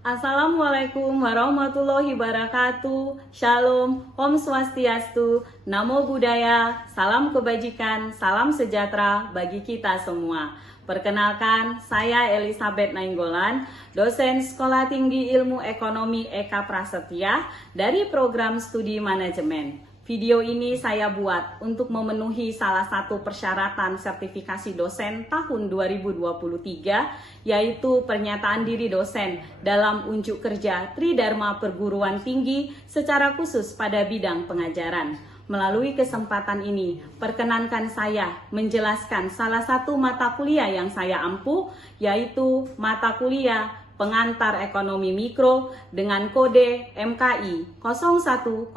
Assalamualaikum warahmatullahi wabarakatuh. Shalom, Om Swastiastu, Namo Buddhaya, salam kebajikan, salam sejahtera bagi kita semua. Perkenalkan, saya Elizabeth Nainggolan, dosen Sekolah Tinggi Ilmu Ekonomi Eka Prasetya dari Program Studi Manajemen. Video ini saya buat untuk memenuhi salah satu persyaratan sertifikasi dosen tahun 2023, yaitu pernyataan diri dosen dalam unjuk kerja Tridharma Perguruan Tinggi secara khusus pada bidang pengajaran. Melalui kesempatan ini, perkenankan saya menjelaskan salah satu mata kuliah yang saya ampu, yaitu mata kuliah Pengantar Ekonomi Mikro dengan kode MKI 010521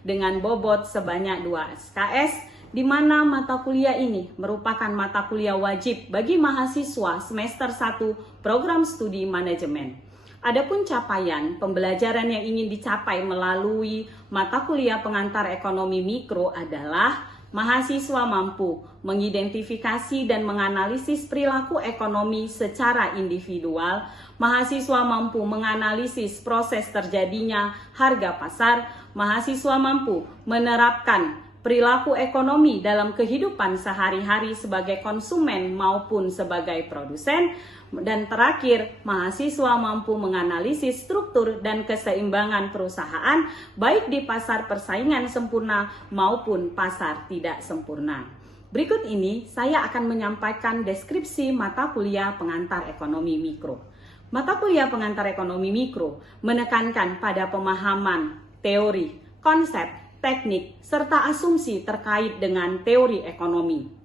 dengan bobot sebanyak 2 SKS, di mana mata kuliah ini merupakan mata kuliah wajib bagi mahasiswa semester 1 program studi manajemen. Adapun capaian pembelajaran yang ingin dicapai melalui mata kuliah Pengantar Ekonomi Mikro adalah mahasiswa mampu mengidentifikasi dan menganalisis perilaku ekonomi secara individual, mahasiswa mampu menganalisis proses terjadinya harga pasar, mahasiswa mampu menerapkan perilaku ekonomi dalam kehidupan sehari-hari sebagai konsumen maupun sebagai produsen, dan terakhir, mahasiswa mampu menganalisis struktur dan keseimbangan perusahaan baik di pasar persaingan sempurna maupun pasar tidak sempurna. Berikut ini saya akan menyampaikan deskripsi mata kuliah Pengantar Ekonomi Mikro. Mata kuliah Pengantar Ekonomi Mikro menekankan pada pemahaman teori, konsep, teknik, serta asumsi terkait dengan teori ekonomi.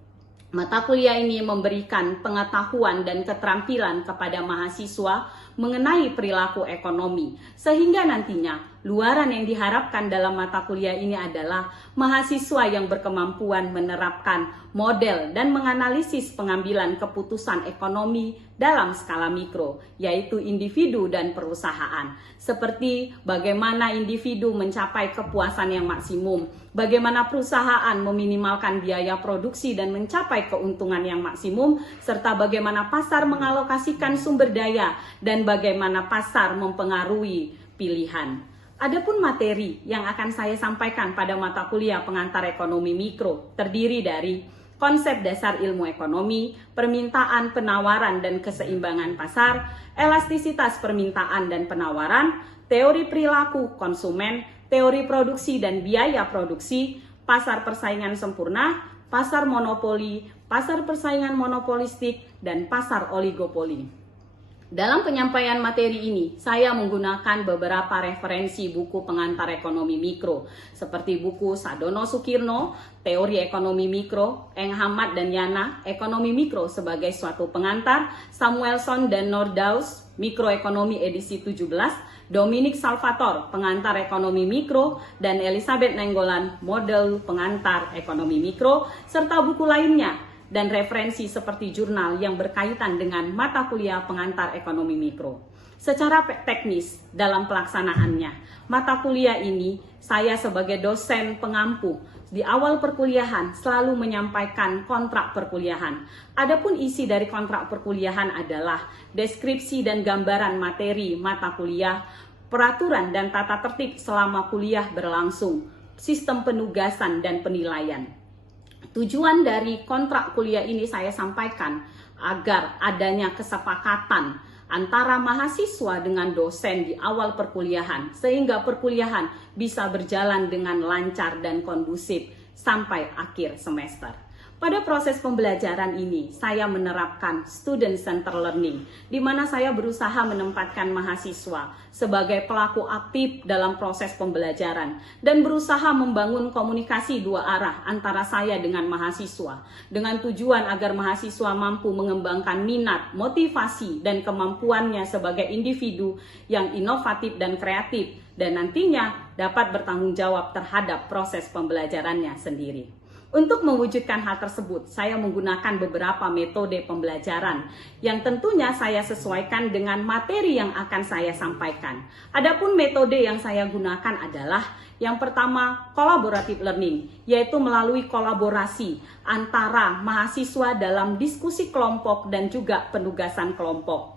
Mata kuliah ini memberikan pengetahuan dan keterampilan kepada mahasiswa mengenai perilaku ekonomi, sehingga nantinya luaran yang diharapkan dalam mata kuliah ini adalah mahasiswa yang berkemampuan menerapkan model dan menganalisis pengambilan keputusan ekonomi dalam skala mikro, yaitu individu dan perusahaan, seperti bagaimana individu mencapai kepuasan yang maksimum, bagaimana perusahaan meminimalkan biaya produksi dan mencapai keuntungan yang maksimum, serta bagaimana pasar mengalokasikan sumber daya dan bagaimana pasar mempengaruhi pilihan. Adapun materi yang akan saya sampaikan pada mata kuliah Pengantar Ekonomi Mikro terdiri dari konsep dasar ilmu ekonomi, permintaan, penawaran, dan keseimbangan pasar, elastisitas permintaan dan penawaran, teori perilaku konsumen, teori produksi dan biaya produksi, pasar persaingan sempurna, pasar monopoli, pasar persaingan monopolistik, dan pasar oligopoli. Dalam penyampaian materi ini, saya menggunakan beberapa referensi buku Pengantar Ekonomi Mikro, seperti buku Sadono Sukirno, Teori Ekonomi Mikro, Eng Hamad dan Yana, Ekonomi Mikro sebagai suatu pengantar, Samuelson dan Nordhaus, Mikroekonomi edisi 17, Dominic Salvator, Pengantar Ekonomi Mikro, dan Elizabeth Nainggolan, Model Pengantar Ekonomi Mikro, serta buku lainnya dan referensi seperti jurnal yang berkaitan dengan mata kuliah Pengantar Ekonomi Mikro. Secara teknis dalam pelaksanaannya, mata kuliah ini saya sebagai dosen pengampu di awal perkuliahan selalu menyampaikan kontrak perkuliahan. Adapun isi dari kontrak perkuliahan adalah deskripsi dan gambaran materi mata kuliah, peraturan dan tata tertib selama kuliah berlangsung, sistem penugasan dan penilaian. Tujuan dari kontrak kuliah ini saya sampaikan agar adanya kesepakatan antara mahasiswa dengan dosen di awal perkuliahan, sehingga perkuliahan bisa berjalan dengan lancar dan kondusif sampai akhir semester. Pada proses pembelajaran ini, saya menerapkan student center learning, di mana saya berusaha menempatkan mahasiswa sebagai pelaku aktif dalam proses pembelajaran dan berusaha membangun komunikasi dua arah antara saya dengan mahasiswa, dengan tujuan agar mahasiswa mampu mengembangkan minat, motivasi, dan kemampuannya sebagai individu yang inovatif dan kreatif, dan nantinya dapat bertanggung jawab terhadap proses pembelajarannya sendiri. Untuk mewujudkan hal tersebut, saya menggunakan beberapa metode pembelajaran yang tentunya saya sesuaikan dengan materi yang akan saya sampaikan. Adapun metode yang saya gunakan adalah yang pertama, collaborative learning, yaitu melalui kolaborasi antara mahasiswa dalam diskusi kelompok dan juga penugasan kelompok.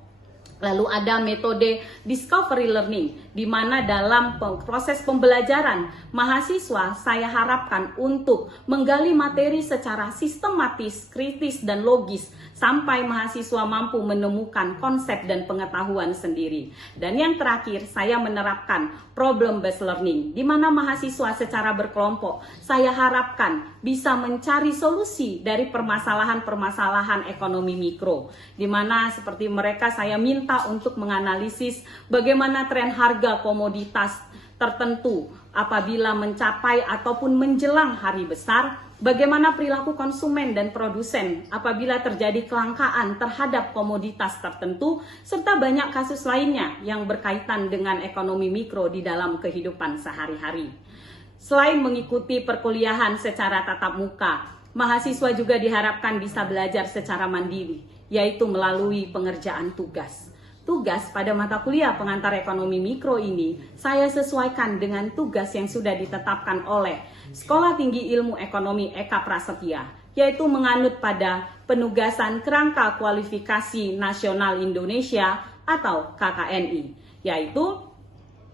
Lalu ada metode discovery learning, di mana dalam proses pembelajaran mahasiswa saya harapkan untuk menggali materi secara sistematis, kritis, dan logis sampai mahasiswa mampu menemukan konsep dan pengetahuan sendiri. Dan yang terakhir, saya menerapkan problem based learning, di mana mahasiswa secara berkelompok saya harapkan bisa mencari solusi dari permasalahan-permasalahan ekonomi mikro, di mana seperti mereka saya minta untuk menganalisis bagaimana tren harga komoditas tertentu apabila mencapai ataupun menjelang hari besar, bagaimana perilaku konsumen dan produsen apabila terjadi kelangkaan terhadap komoditas tertentu, serta banyak kasus lainnya yang berkaitan dengan ekonomi mikro di dalam kehidupan sehari-hari. Selain mengikuti perkuliahan secara tatap muka, mahasiswa juga diharapkan bisa belajar secara mandiri, yaitu melalui pengerjaan tugas. Tugas pada mata kuliah pengantar ekonomi mikro ini saya sesuaikan dengan tugas yang sudah ditetapkan oleh Sekolah Tinggi Ilmu Ekonomi Eka Prasetya, yaitu menganut pada penugasan Kerangka Kualifikasi Nasional Indonesia atau KKNI, yaitu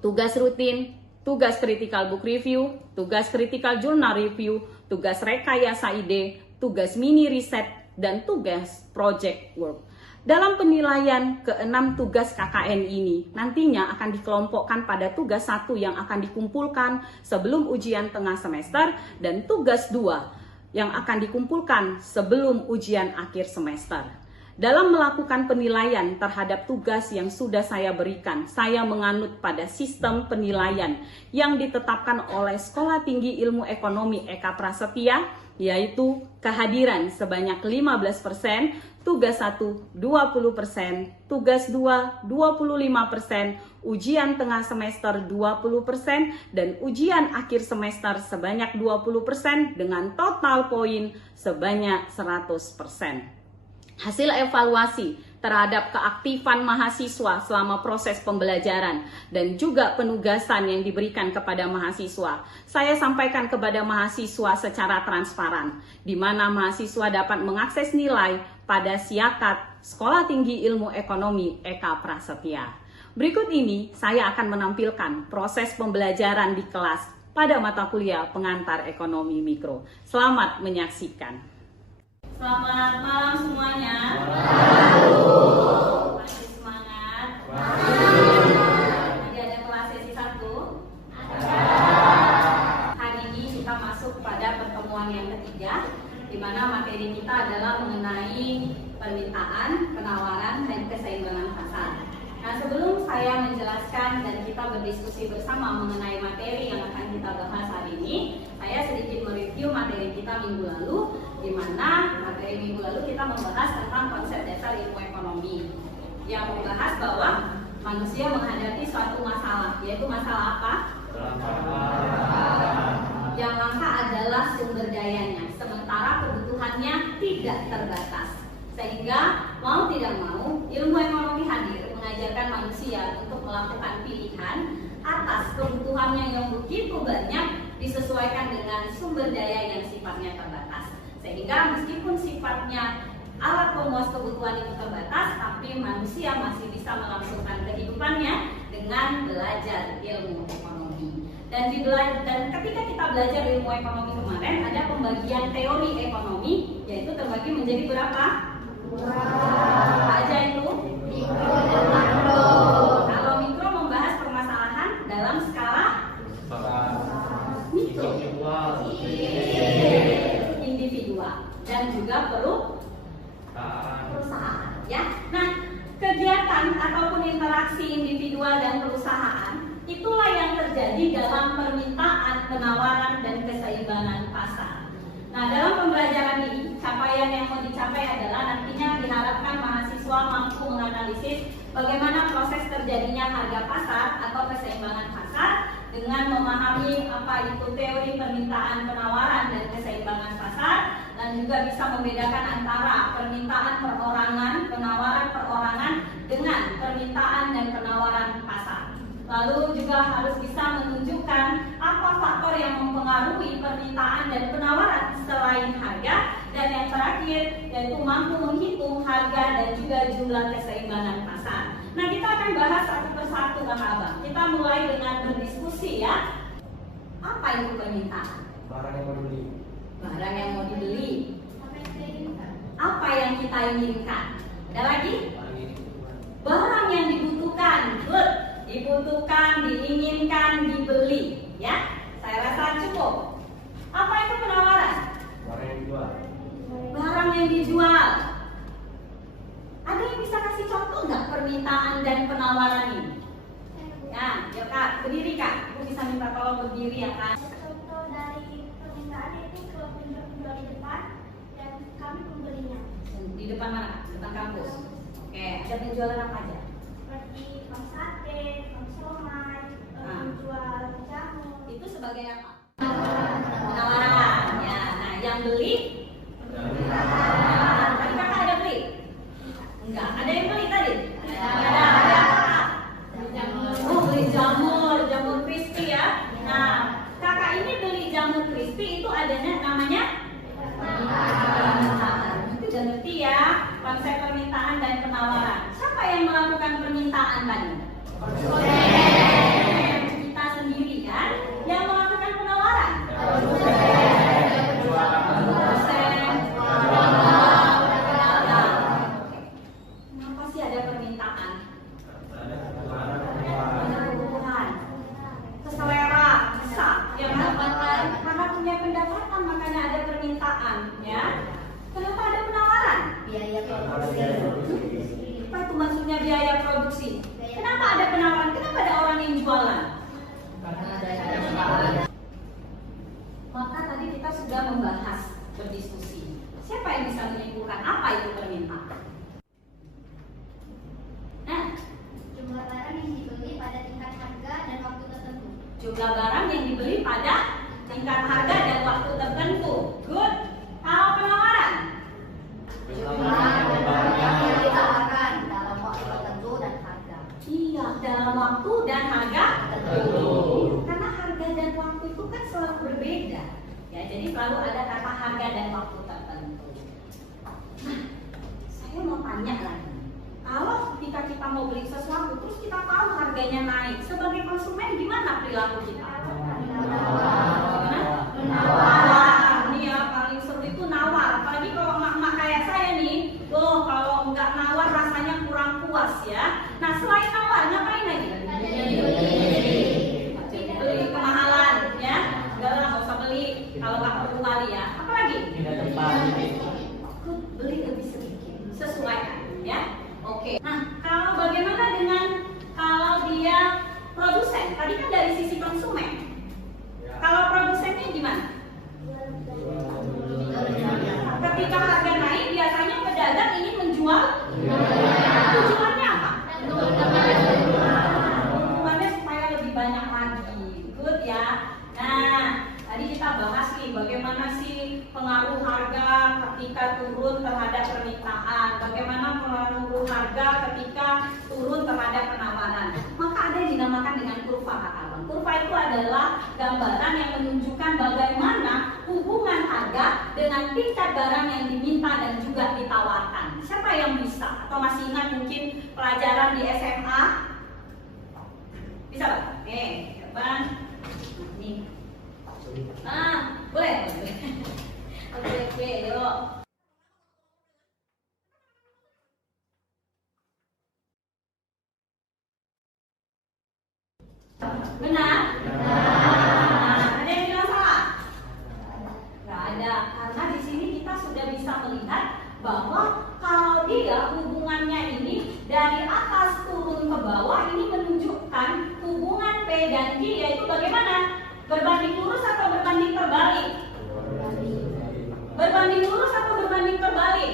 tugas rutin, tugas critical book review, tugas critical journal review, tugas rekayasa ide, tugas mini riset, dan tugas project work. Dalam penilaian ke-6 tugas KKN ini nantinya akan dikelompokkan pada tugas 1 yang akan dikumpulkan sebelum ujian tengah semester dan tugas 2 yang akan dikumpulkan sebelum ujian akhir semester. Dalam melakukan penilaian terhadap tugas yang sudah saya berikan, saya menganut pada sistem penilaian yang ditetapkan oleh Sekolah Tinggi Ilmu Ekonomi Eka Prasetya, yaitu kehadiran sebanyak 15%, tugas 1 20%, tugas 2 25%, ujian tengah semester 20%, dan ujian akhir semester sebanyak 20% dengan total poin sebanyak 100%. Hasil evaluasi terhadap keaktifan mahasiswa selama proses pembelajaran dan juga penugasan yang diberikan kepada mahasiswa, saya sampaikan kepada mahasiswa secara transparan, di mana mahasiswa dapat mengakses nilai pada Siakat Sekolah Tinggi Ilmu Ekonomi Eka Prasetya. Berikut ini saya akan menampilkan proses pembelajaran di kelas pada mata kuliah pengantar ekonomi mikro. Selamat menyaksikan. Selamat malam semuanya. Masih semangat? Tadi ada kelas sesi 1? Hari ini kita masuk pada pertemuan yang ketiga, di mana materi kita adalah mengenai permintaan, penawaran, dan keseimbangan pasar. Nah, sebelum saya menjelaskan dan kita berdiskusi bersama mengenai materi yang akan kita bahas hari ini, saya sedikit mereview materi kita minggu lalu, di mana materi minggu lalu kita membahas tentang konsep dasar ilmu ekonomi yang membahas bahwa manusia menghadapi suatu masalah, yaitu masalah apa? Yang langka adalah sumber dayanya, sementara kebutuhannya tidak terbatas. Sehingga mau tidak mau, ilmu ekonomi hadir mengajarkan manusia untuk melakukan pilihan atas kebutuhannya yang begitu banyak disesuaikan dengan sumber daya yang sifatnya terbatas. Sehingga meskipun sifatnya alat pemuas kebutuhan itu terbatas, tapi manusia masih bisa melangsungkan kehidupannya dengan belajar ilmu ekonomi. Dan ketika kita belajar ilmu ekonomi kemarin, ada pembagian teori ekonomi, yaitu terbagi menjadi berapa? Apa aja itu? Mikro dan makro. Kalau mikro membahas permasalahan dalam skala mikro, individual, dan juga perusahaan. Ya, nah kegiatan ataupun interaksi individual dan perusahaan itulah yang terjadi dalam permintaan, penawaran, dan keseimbangan pasar. Nah, dalam pembelajaran ini, capaian yang mau dicapai adalah nantinya diharapkan mahasiswa mampu menganalisis bagaimana proses terjadinya harga pasar atau keseimbangan pasar dengan memahami apa itu teori permintaan, penawaran, dan keseimbangan pasar, dan juga bisa membedakan antara permintaan perorangan, penawaran perorangan dengan permintaan dan penawaran pasar. Lalu juga harus bisa menunjukkan apa faktor yang mempengaruhi permintaan dan penawaran selain harga, dan yang terakhir yaitu mampu menghitung harga dan juga jumlah keseimbangan pasar. Nah, kita akan bahas satu persatu Kang Abang. Kita mulai dengan berdiskusi ya. Apa itu permintaan? Barang yang mau dibeli. Barang yang mau dibeli. Apa yang kita inginkan? Ada lagi? Barang yang dibutuhkan. Good. Dibutuhkan, diinginkan, dibeli. Ya, saya rasa cukup. Apa itu penawaran? Barang yang dijual. Barang yang dijual. Ada yang bisa kasih contoh nggak permintaan dan penawaran ini? Ya, yuk Kak, berdiri Kak. Aku bisa minta tolong berdiri ya Kak. Contoh dari permintaan itu ke penjual di depan dan kami membelinya. Di depan mana Kak? Di depan kampus. Oke, ada penjualan apa aja? Seperti bang sate, bang somai, penjual jamu. Itu sebagai apa? Penawaran. Ya, nah yang beli? Tadi Kakak ada beli? Enggak, ada yang beli tadi? Ada apa? Oh, beli jamur, jamur crispy ya. Nah, Kakak ini beli jamur crispy itu adanya namanya? Itu udah ngerti ya konsep permintaan dan penawaran. Siapa yang melakukan permintaan tadi? Kita sendiri kan? Yang melakukan penawaran? Kenapa sih ada permintaan? Kebutuhan, keselera, bisa, ya kan? Karena punya pendapatan makanya ada permintaan, ya. Kenapa ada penawaran? Biaya produksi. Apa itu maksudnya biaya produksi? Kenapa ada penawaran? Kenapa ada orang yang jualan? Maka tadi kita sudah membahas, berdiskusi. Siapa yang bisa menyimpulkan apa itu permintaan? Nah, Jumlah barang yang dibeli pada tingkat harga dan waktu tertentu. jumlah barang yang dibeli pada tingkat harga dan waktu tertentu. Good. Kalau penawaran? Ditawarkan dalam waktu tertentu dan harga. Iya, dalam waktu dan harga tertentu. Karena harga dan waktu itu kan selalu berbeda. Ya, jadi selalu ada kata harga dan waktu tertentu. Nah, saya mau tanya lagi. Kalau ketika kita mau beli sesuatu, terus kita tahu harganya naik, sebagai konsumen gimana perilaku kita? Nawar. Ini ya paling seru itu nawar. Apalagi kalau emak-emak kayak saya nih, kalau nggak nawar rasanya kurang puas ya. Nah, selain nawar, ngapain lagi? Beli kemahalan ya. Enggak lah, nggak usah beli kalau nggak perlu kali ya. Apalagi? Beli lebih sedikit, sesuaikan ya. Oke. Nah, kalau bagaimana dengan kalau dia produsen? Tadi kan dari sisi konsumen. Kalau produsennya gimana? Ketika harga naik, biasanya pedagang ingin menjual. Tujuannya apa? Tujuannya supaya lebih banyak lagi. Good ya. Nah, tadi kita bahas nih bagaimana sih pengaruh harga ketika turun terhadap permintaan, bagaimana pengaruh harga ketika turun terhadap penawaran. Maka ada yang dinamakan dengan kurva Kak Abang. Kurva itu adalah gambaran yang menunjukkan bagaimana hubungan harga dengan tingkat barang yang diminta dan juga ditawarkan. Siapa yang bisa? Atau masih ingat mungkin pelajaran di SMA? Bisa Pak? Oke, Bang. Nih. Boleh. Oke, yuk. Benar? Ada yang bilang salah? Nggak ada, karena di sini kita sudah bisa melihat bahwa kalau dia hubungannya ini dari atas turun ke bawah, ini menunjukkan hubungan P dan Q yaitu bagaimana? Berbanding lurus atau berbanding terbalik? Berbanding lurus atau berbanding terbalik?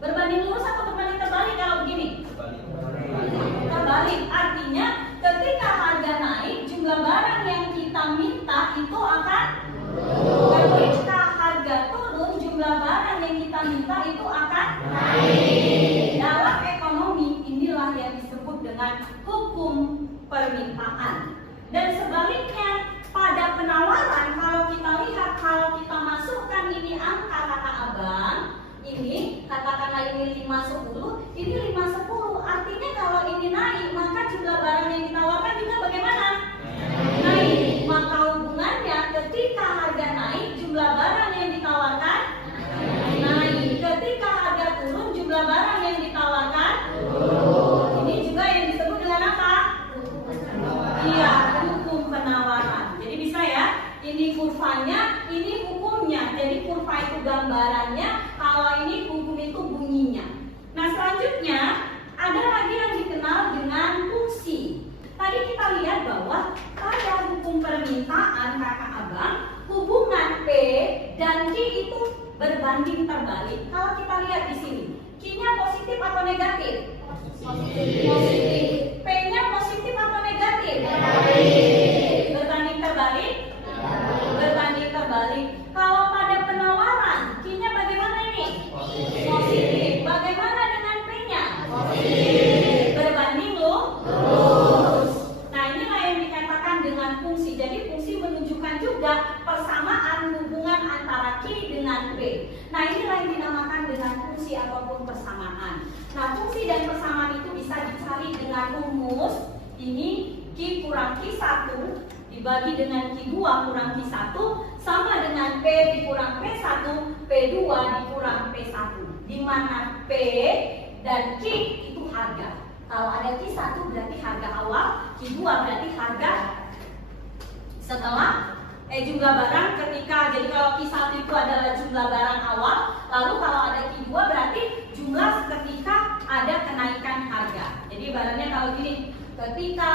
Berbanding lurus atau berbanding terbalik kalau begini? Terbalik. Artinya ketika harga naik, jumlah barang yang kita minta itu akan turun. Ketika harga turun, jumlah barang yang kita minta itu akan naik. Dalam ekonomi inilah yang disebut dengan hukum permintaan. Dan sebaliknya pada penawaran, kalau kita lihat, kalau kita masukkan ini angka kata abang, 510, ini 510. Artinya kalau ini naik, maka jumlah barang yang ditawarkan juga bagaimana? Naik. Maka hubungannya ketika harga naik, jumlah barang yang ditawarkan naik. Ketika harga turun, jumlah barang yang ditawarkan turun. Ini juga yang disebut dengan apa? Iya, hukum penawaran. Jadi bisa ya, ini kurvanya, ini hukumnya. Jadi kurva itu gambarannya, kalau ini hukum itu bunyinya. Nah selanjutnya ada lagi yang dikenal dengan fungsi. Tadi kita lihat bahwa pada hukum permintaan kakak abang, hubungan P dan Q itu berbanding terbalik. Kalau kita lihat di sini, Q-nya positif atau negatif? Positif. P-nya positif atau negatif? Berbanding terbalik? Berbanding terbalik. Kalau pada penawaran, Q-nya bagaimana ini? Positif. Bagaimana dengan P-nya? Positif. Berbanding lurus. Nah inilah yang dikatakan dengan fungsi. Jadi fungsi menunjukkan juga persamaan hubungan antara Q dengan P. Nah inilah yang dinamakan dengan fungsi ataupun persamaan. Nah fungsi dan persamaan itu bisa dicari dengan rumus. Ini Q kurang Q1 dibagi dengan Q2 kurang Q1 sama dengan P dikurang P1, P2 dikurang P1. Di mana P dan Q itu harga. Kalau ada Q1 berarti harga awal, Q2 berarti harga setelah jumlah barang ketika, jadi kalau Q1 itu adalah jumlah barang awal, lalu kalau ada Q2 berarti jumlah ketika ada kenaikan harga. Jadi ibaratnya kalau gini, ketika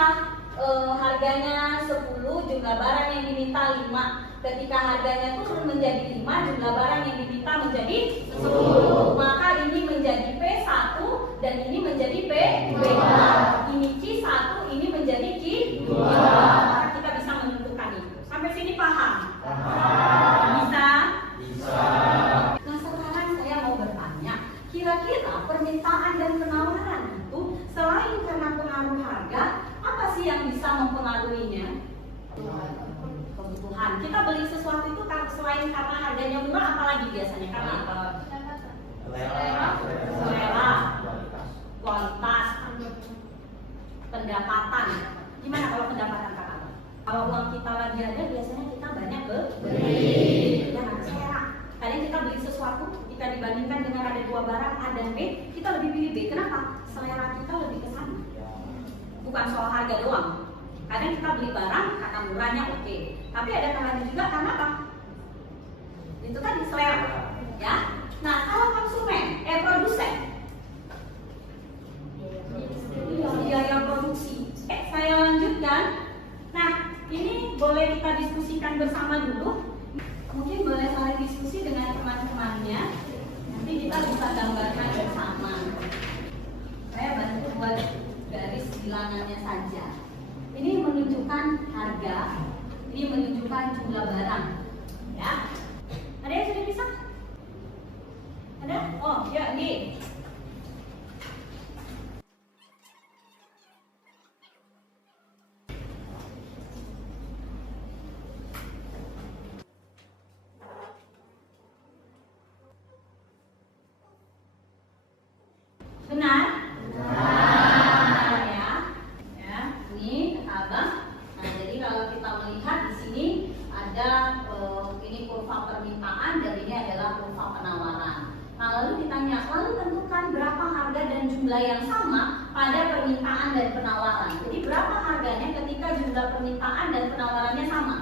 harganya 10, jumlah barang yang diminta 5. Ketika harganya turun menjadi 5, jumlah barang yang diminta menjadi 10. Maka ini menjadi P1 dan ini menjadi P2. Ini Q1, ini menjadi Q2. Maka kita bisa menentukan itu. Sampai sini paham? Bisa? Bisa. Nah sekarang saya mau bertanya, kira-kira permintaan dan penawaran itu selain karena pengaruh harga, apa sih yang bisa mempengaruhinya? Kebutuhan. Kita beli sesuatu itu selain karena harganya murah, apalagi biasanya? Karena apa? Selera, kualitas, pendapatan. Gimana kalau pendapatan kakak? Kalau uang kita lagi ada, biasanya kita banyak beli. Jangan selera. Kadang kita beli sesuatu, kita dibandingkan dengan ada dua barang A dan B, kita lebih pilih B. Kenapa? Selera kita lebih ke sana. Bukan soal harga doang. Kadang kita beli barang kata murahnya oke, tapi ada kalanya juga karena apa? Itu kan selera, ya. Nah kalau konsumen, produsen, biaya produksi. Saya lanjutkan. Nah ini boleh kita diskusikan bersama dulu. Mungkin boleh saling diskusi dengan teman-temannya. Nanti kita bisa gambarkan bersama. Saya bantu buat garis bilangannya saja. Ini menunjukkan harga, ini menunjukkan jumlah barang. Ya, ada yang sudah bisa? Ada? Oh, ya ini. Benar? Ini kurva permintaan dan ini adalah kurva penawaran. Nah lalu ditanya, lalu tentukan berapa harga dan jumlah yang sama pada permintaan dan penawaran. Jadi berapa harganya ketika jumlah permintaan dan penawarannya sama?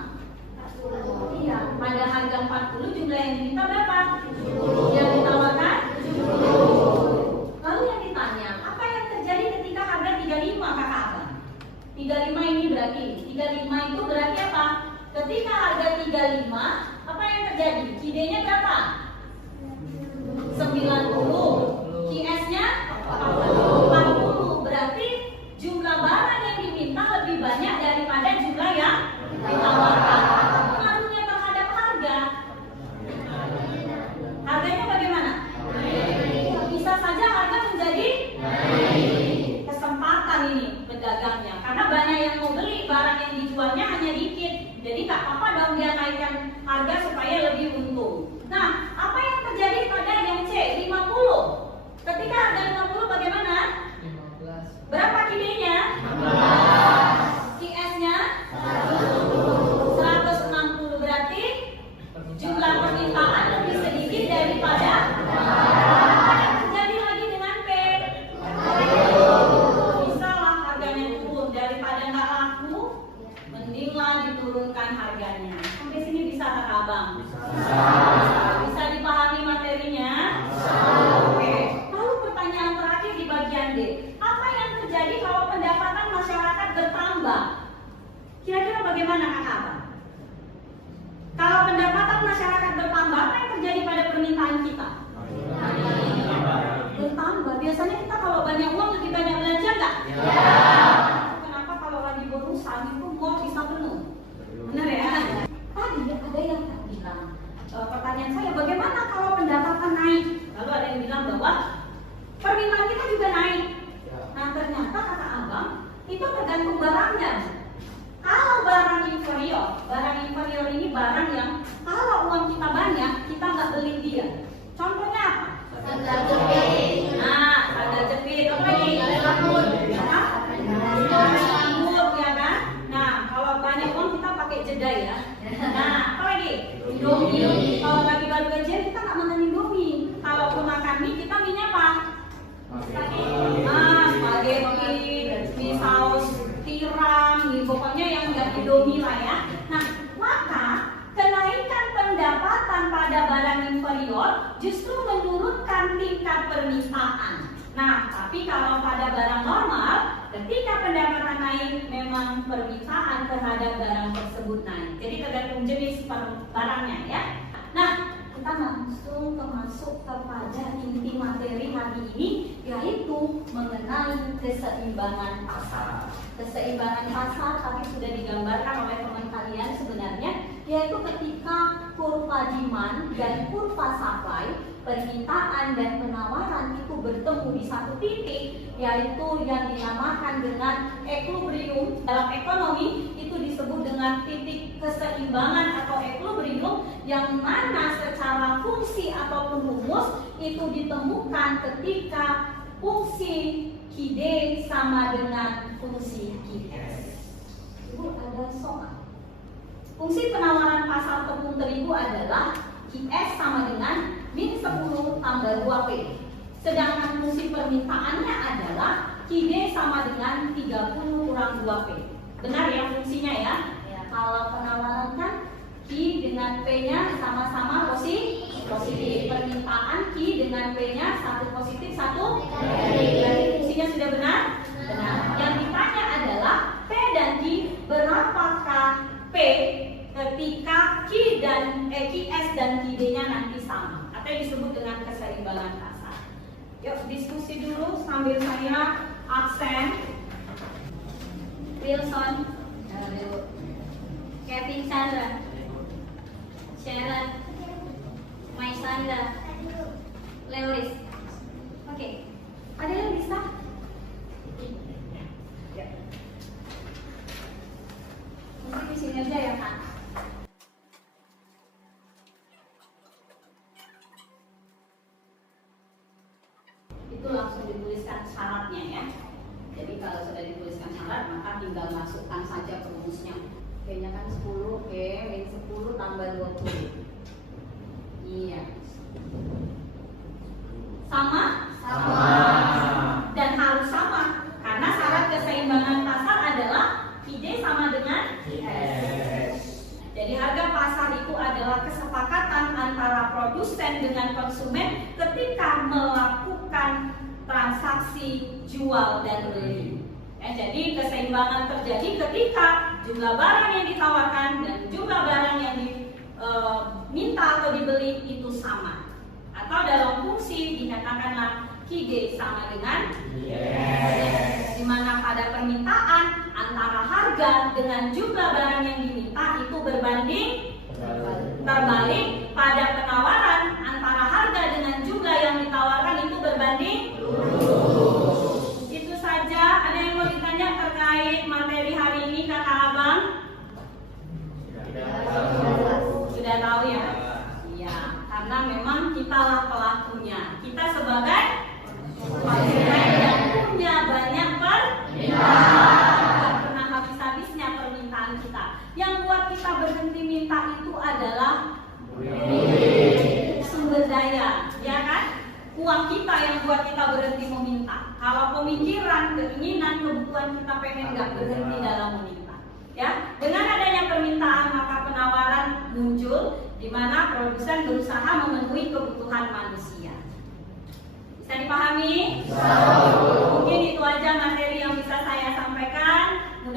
40. Iya, pada harga 40 jumlah yang diminta berapa? 70. Yang ditawarkan? 70. Lalu yang ditanya, apa yang terjadi ketika harga 35 kakak abang? 35 ini berarti, 35 itu berarti apa? Ketika harga 35, apa yang terjadi? QD-nya berapa? 90. QS-nya 40. Berarti jumlah barang yang diminta lebih banyak daripada jumlah yang ditawarkan. Pengaruhnya terhadap harga. Harganya bagaimana? dan D. Apa yang terjadi kalau pendapatan masyarakat bertambah? Kira-kira bagaimana Kakak Abang? Kalau pendapatan masyarakat bertambah, apa yang terjadi pada permintaan kita? Bertambah. Biasanya kita kalau banyak uang lebih banyak belanja nggak? Kenapa kalau lagi berusaha itu mall bisa penuh? Benar ya? Tadi ada yang bilang, pertanyaan saya, bagaimana kalau pendapatan naik? Lalu ada yang bilang bahwa permintaan kita juga naik. Nah ternyata kata Abang, itu tergantung barangnya. Kalau barang inferior ini barang yang kalau uang kita banyak, kita nggak beli dia. Contohnya apa? Sandal jepit. Nah, sandal jepit. Apa lagi? Rambut. Rambut, ya kan? Nah, kalau banyak uang kita pakai jeda ya. Nah, apa lagi? Indomie. Kalau lagi baru gajian kita nggak makan Indomie. Kalaupun makan mie, kita mie apa? Spaghetti, mie saus tiram, pokoknya yang nggak Indomie lah ya. Nah, maka kenaikan pendapatan pada barang inferior justru menurunkan tingkat permintaan. Nah, tapi kalau pada barang normal, ketika pendapatan naik, memang permintaan terhadap barang tersebut naik. Jadi tergantung jenis barangnya ya. Nah, kita langsung masuk kepada inti materi hari ini, yaitu mengenai keseimbangan pasar. Keseimbangan pasar tadi sudah digambarkan oleh teman kalian sebenarnya, yaitu ketika kurva demand dan kurva supply, permintaan dan penawaran itu bertemu di satu titik, yaitu yang dinamakan dengan equilibrium. Dalam ekonomi itu disebut dengan titik keseimbangan atau equilibrium, yang mana secara fungsi ataupun rumus itu ditemukan ketika fungsi QD sama dengan fungsi QS. Ibu ada soal. Fungsi penawaran pasar tepung terigu adalah QS sama dengan min 10 tambah 2P. Sedangkan fungsi permintaannya adalah QD sama dengan 30 kurang 2P. Benar ya fungsinya ya? Kalau penawaran kan Q dengan P-nya sama-sama positif. Permintaan Q dengan P-nya satu positif, satu negatif. Berarti fungsinya sudah benar? Benar. Yang ditanya adalah P dan Q, berapakah P ketika QS dan QD-nya nanti sama, atau yang disebut dengan keseimbangan pasar. Yuk diskusi dulu sambil saya absen. Wilson, Kevin Chandra, Sharon, Maisanda, Lewis. Oke, ada yang bisa? Ya. Mungkin di sini aja ya Kak. Itu langsung dituliskan syaratnya ya. Jadi kalau sudah dituliskan syarat, maka tinggal masukkan saja rumusnya. P-nya kan 10, P min 10 tambah 20. Iya. Sama? Sama. Dan harus sama, karena syarat keseimbangan pasar adalah QD sama dengan QS. Jadi harga pasar itu adalah kesepakatan antara produsen dengan konsumen ketika melakukan transaksi jual dan beli. Ya, jadi keseimbangan terjadi ketika jumlah barang yang ditawarkan dan jumlah barang yang diminta atau dibeli itu sama. Atau dalam fungsi dinyatakanlah QD sama dengan QS. Di mana pada permintaan antara harga dengan jumlah barang yang diminta itu berbanding terbalik. Pada penawaran antara harga dengan jumlah yang ditawarkan itu berbanding lurus. Itu saja. Ada yang mau ditanya terkait materi hari ini Kakak Abang? Sudah tahu ya? Iya, karena memang kitalah pelakunya. Kita sebagai konsumen yang punya banyak permintaan, pernah habis-habisnya permintaan kita. Yang buat kita berhenti minta itu adalah sumber daya, ya kan? Uang kita yang buat kita berhenti meminta. Kalau pemikiran, keinginan, kebutuhan kita pengen nggak berhenti dalam meminta. Ya, dengan adanya permintaan maka penawaran muncul, di mana produsen berusaha memenuhi kebutuhan manusia. Bisa dipahami? Mungkin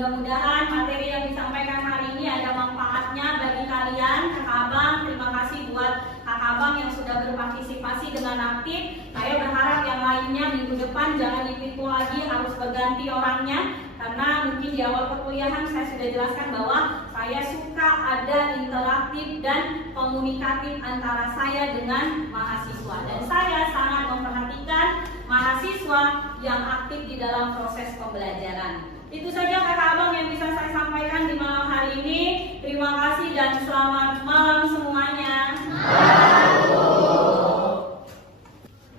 Mudah-mudahan materi yang disampaikan hari ini ada manfaatnya bagi kalian. Kakak Abang, terima kasih buat Kakak Abang yang sudah berpartisipasi dengan aktif. Saya berharap yang lainnya minggu depan jangan ditipu lagi, harus berganti orangnya. Karena mungkin di awal perkuliahan saya sudah jelaskan bahwa saya suka ada interaktif dan komunikatif antara saya dengan mahasiswa. Dan saya sangat memperhatikan mahasiswa yang aktif di dalam proses pembelajaran. Itu saja kakak abang yang bisa saya sampaikan di malam hari ini. Terima kasih dan selamat malam semuanya.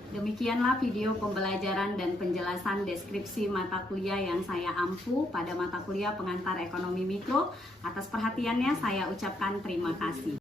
Demikianlah video pembelajaran dan penjelasan deskripsi mata kuliah yang saya ampu pada mata kuliah pengantar ekonomi mikro. Atas perhatiannya saya ucapkan terima kasih.